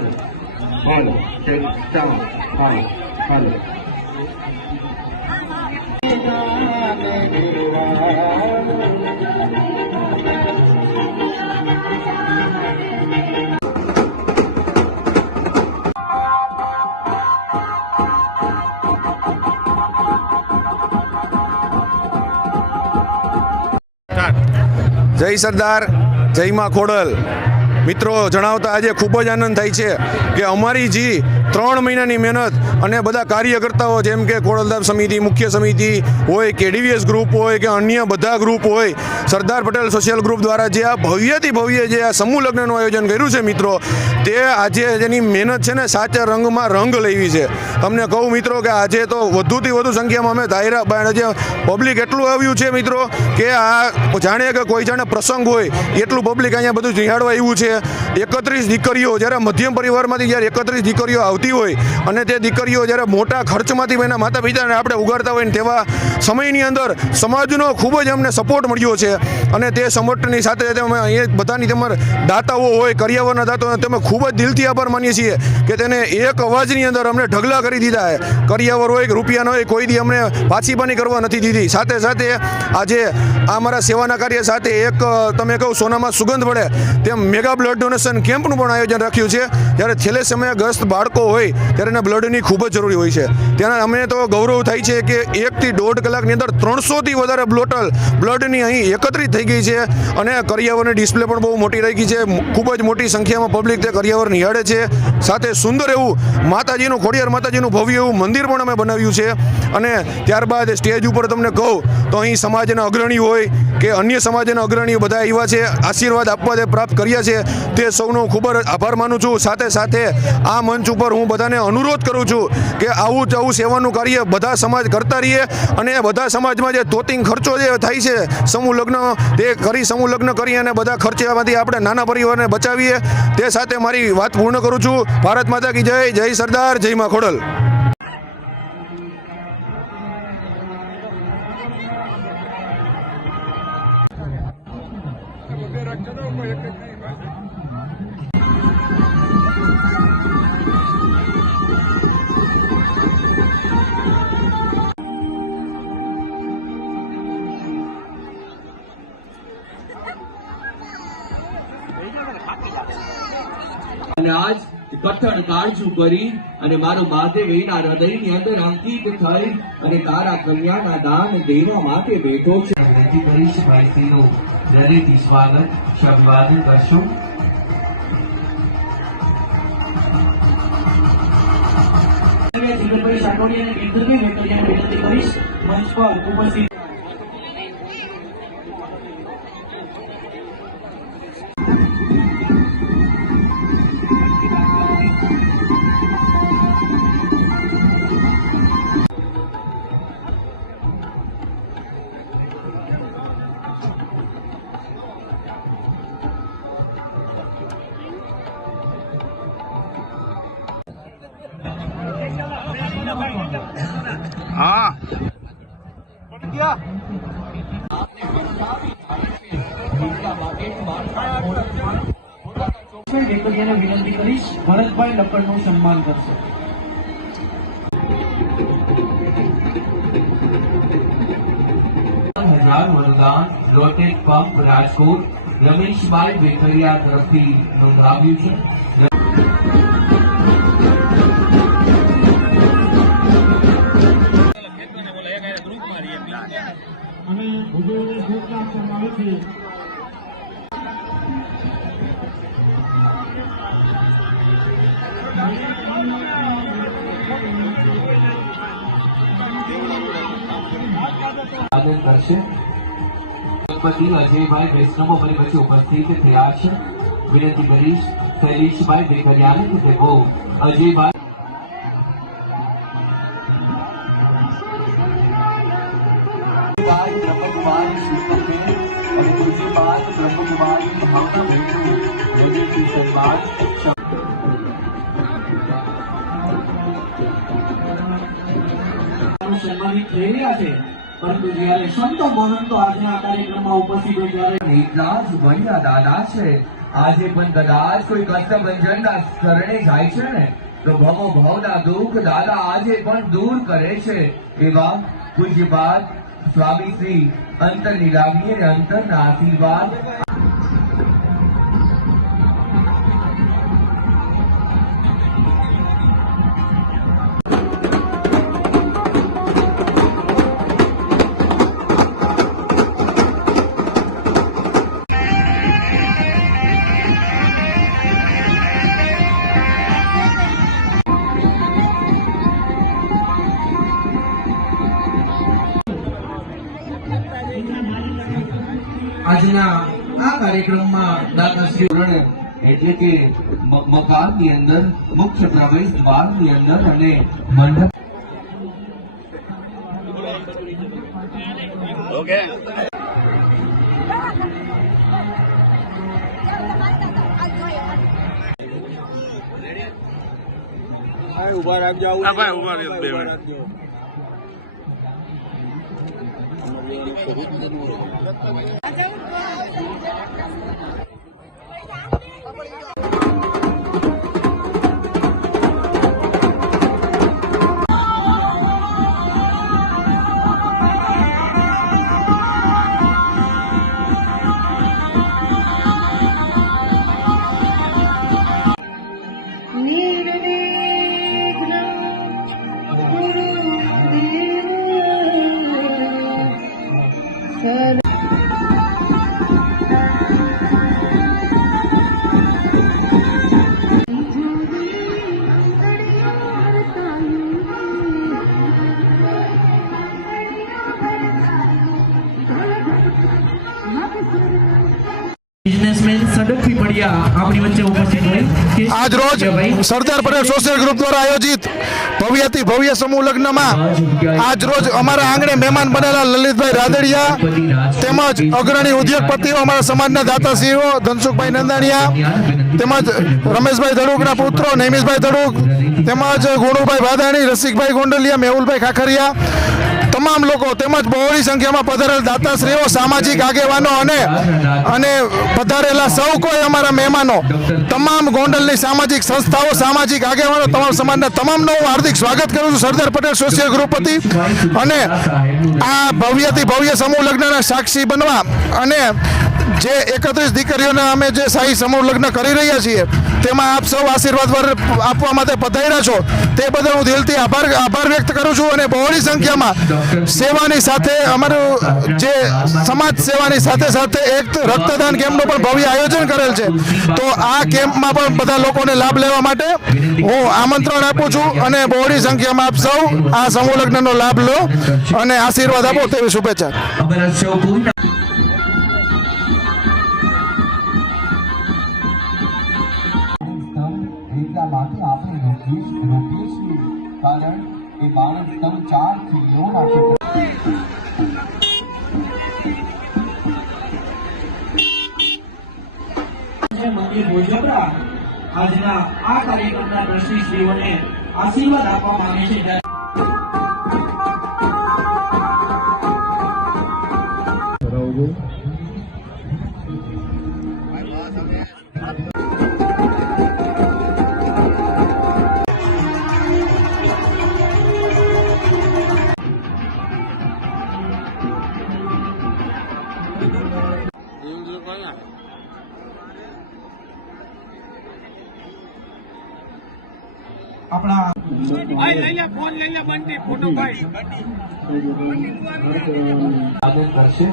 5 6 7 5 5 જય સરદાર, જય માં ખોડલ. મિત્રો જણાવતા આજે ખૂબ જ આનંદ થાય છે કે અમારી જે 3 મહિનાની મહેનત અને બધા કાર્યકર્તાઓ જેમ કે ખોડલધામ સમિતિ, મુખ્ય સમિતિ હોય કે ડીવીએસ ગ્રુપ હોય કે અન્ય બધા ગ્રુપ હોય, સરદાર પટેલ સોશિયલ ગ્રુપ દ્વારા જે આ ભવ્યથી ભવ્ય જે આ સમૂહ લગ્નનું આયોજન કર્યું છે મિત્રો, તે આજે જેની મહેનત છે ને સાચા રંગમાં રંગ લેવી છે. તમને કહું મિત્રો કે આજે તો વધુથી વધુ સંખ્યામાં અમે ધાયરા આજે પબ્લિક એટલું આવ્યું છે મિત્રો કે આ જાણે કે કોઈ જાણે પ્રસંગ હોય એટલું પબ્લિક અહીંયા બધું નિહાળવા આવ્યું છે. 31 દીકરીઓ જ્યારે મધ્યમ પરિવારમાંથી જ્યારે 31 દીકરીઓ આવતી હોય અને તે દીકરીઓ જ્યારે મોટા ખર્ચમાંથી એના માતા પિતાને આપણે ઉગાડતા હોય ને તેવા સમયની અંદર સમાજનો ખૂબ જ અમને સપોર્ટ મળ્યો છે. અને તે સપોર્ટની સાથે અમે અહીંયા બધાની તમારા દાતાઓ હોય, કરિયાવરના દાતાઓ, તમે ખૂબ જ દિલથી આભાર માનીએ છીએ કે તેને એક અવાજની અંદર અમને ઢગલા કરી દીધા છે. કરિયાવર હોય કે રૂપિયાનો હોય, કોઈ દી અમને પાછીપાની કરવા નથી દીધી. સાથે સાથે આજે આ અમારા સેવાના કાર્ય સાથે એક તમે કહો સોનામાં સુગંધ પડે તેમ મેગા બ્લડ ડોનેશન કેમ્પનું પણ આયોજન રાખ્યું છે. જ્યારે થેલેસેમિયાગ્રસ્ત બાળકો હોય ત્યારે એને બ્લડની ખૂબ જ જરૂરી હોય છે. ત્યાં અમને તો ગૌરવ થાય છે કે 1 થી 1.5 કલાકની અંદર 300થી વધારે બોટલ બ્લડની અહીં એકત્રિત થઈ ગઈ છે. અને કરિયાવરની ડિસ્પ્લે પણ બહુ મોટી રહી ગઈ છે. ખૂબ જ મોટી સંખ્યામાં પબ્લિક તે કરિયાવર નિહાળે છે. સાથે સુંદર એવું માતાજીનું, ખોડિયાર માતાજીનું ભવ્ય એવું મંદિર પણ અમે બનાવ્યું છે. અને ત્યારબાદ સ્ટેજ ઉપર તમને કહું તો અહીં સમાજના અગ્રણીઓ હોય કે અન્ય સમાજના અગ્રણીઓ બધા આવ્યા છે, આશીર્વાદ આપવા તે પ્રાપ્ત કર્યા છે. તે સૌનો ખૂબ જ આભાર માનું છું. સાથે સાથે આ મંચ ઉપર હું બધાને અનુરોધ કરું છું કે આવું સેવાનું કાર્ય બધા સમાજ કરતા રહીએ અને બધા સમાજમાં જે તોતિંગ ખર્ચો જે થાય છે સમૂહ લગ્ન, તે સમૂહ લગ્ન કરી અને બધા ખર્ચામાંથી આપણે નાના પરિવારને બચાવીએ. તે સાથે મારી વાત પૂર્ણ કરું છું. ભારત માતા કી જય. જય સરદાર, જય માં ખોડલ. અને આજ કઠણ કાળજું કરી અને મારું મહાદેવ એના હૃદયની અંદર અંકિત થઈ અને તારા કન્યાના દાન દેવા માટે બેઠો છે. વિનંતી કરીશ ભાઈશ્રીનું હૃદયથી સ્વાગત શબ્દવાદન કરશું. જીવનભાઈ સાટોડી અને બિંદુભાઈ વેકરિયાને વિનંતી કરીશ મંચ પર ઉપસ્થિત. हाँ વિનંતી કરીશ ભરતભાઈ લકડનું સન્માન કરશે. વરદાન રોટેટ પંપ રાજકોટ રમેશભાઈ વેકરિયા તરફથી નોંધાવ્યું છે. અને ભુજોની ઘોષણા કરવામાં આવી છે. આદર કરશે. અજયભાઈ વૈષ્ણવ અમારી વચ્ચે ઉપસ્થિત થયા છે. વિનંતી કરીશ શૈલેષભાઈ વેકરિયાને કે તેઓ અજયભાઈ બ્રહ્મકુમારી શ્રીકૃષ્ણ અને તુલસી બાદ બ્રહ્મકુમારી ભાવના ભેટું હૃદયથી સન્માન સન્માનિત થઈ રહ્યા છે. પરંતુ જ્યારે સંતો મહંતો આજના કાર્યક્રમમાં ઉપસ્થિત હોય ત્યારે નિદ્રાજ વણ્યા દાદા છે આજે પણ કદાચ કોઈ કષ્ટભંજનના શરણે જાય છે ને તો ભવો ભવના દુઃખ દાદા આજે પણ દૂર કરે છે. એવા પૂજ્યપાદ સ્વામી શ્રી અંતરની લાગણી અને અંતરના આશીર્વાદ આજના આ કાર્યક્રમમાં દાતાશ્રી એટલે કે મકાનની અંદર મુખ્ય પ્રવેશ દ્વારની અંદર અને મંડપ બિઝનેસમેન સડકથી પડ્યા આપણી વચ્ચે ઉપસ્થિત હોય કે આજ રોજ સરદાર પટેલ સોશિયલ ગ્રુપ દ્વારા આયોજિત ભવ્યથી ભવ્ય સમૂહ લગ્નમાં આજ રોજ અમારા આંગણે મહેમાન બનેલા લલિતભાઈ રાદડિયા તેમજ અગ્રણી ઉદ્યોગપતિઓ અમારા સમાજના દાતાશ્રીઓ ધનસુખભાઈ નંદાણીયા તેમજ રમેશભાઈ ધડુકના પુત્રો નૈમિષભાઈ ધડુક તેમજ ગુણુભાઈ ભાદાણી રસિકભાઈ ગોંડલિયા મેહુલભાઈ ખાખરિયા તમામ લોકો તેમજ બહોળી સંખ્યામાં પધારેલ દાતાશ્રીઓ સામાજિક આગેવાનો અને પધારેલા સૌ કોઈ અમારા મહેમાનો તમામ ગોંડલની સામાજિક સંસ્થાઓ સામાજિક આગેવાનો તમામ સમાજના તમામનો હું હાર્દિક સ્વાગત કરું છું સરદાર પટેલ સોશિયલ ગ્રુપ વતી અને આ ભવ્યથી ભવ્ય સમૂહ લગ્નના સાક્ષી બનવા અને જે 31 દીકરીઓને અમે જે શાહી સમૂહ લગ્ન કરી રહ્યા છીએ તેમાં આપ સૌ આશીર્વાદ આપવા માટે પધાર્યા છો તે બદલ હું દિલથી આભાર વ્યક્ત કરું છું અને બહોળી સંખ્યામાં સેવાની સાથે અમારું જે સમાજ સેવાની સાથે સાથે એક રક્તદાન કેમ્પનું પણ ભવ્ય આયોજન કરેલ છે તો આ કેમ્પમાં પણ બધા લોકોને લાભ લેવા માટે હું આમંત્રણ આપું છું અને બહોળી સંખ્યામાં આપ સૌ આ સમૂહ લગ્નનો લાભ લો અને આશીર્વાદ આપો તેવી શુભેચ્છા. એટલા માટે આપણે રોકીએ છીએ કારણ એ બાળક તમ 4 કિલોના મંદિર ભોજપરા આજના આ કાર્યક્રમના ટ્રસ્ટીશ્રીઓને આશીર્વાદ આપવા માંગે છે. આપણા આદર કરશે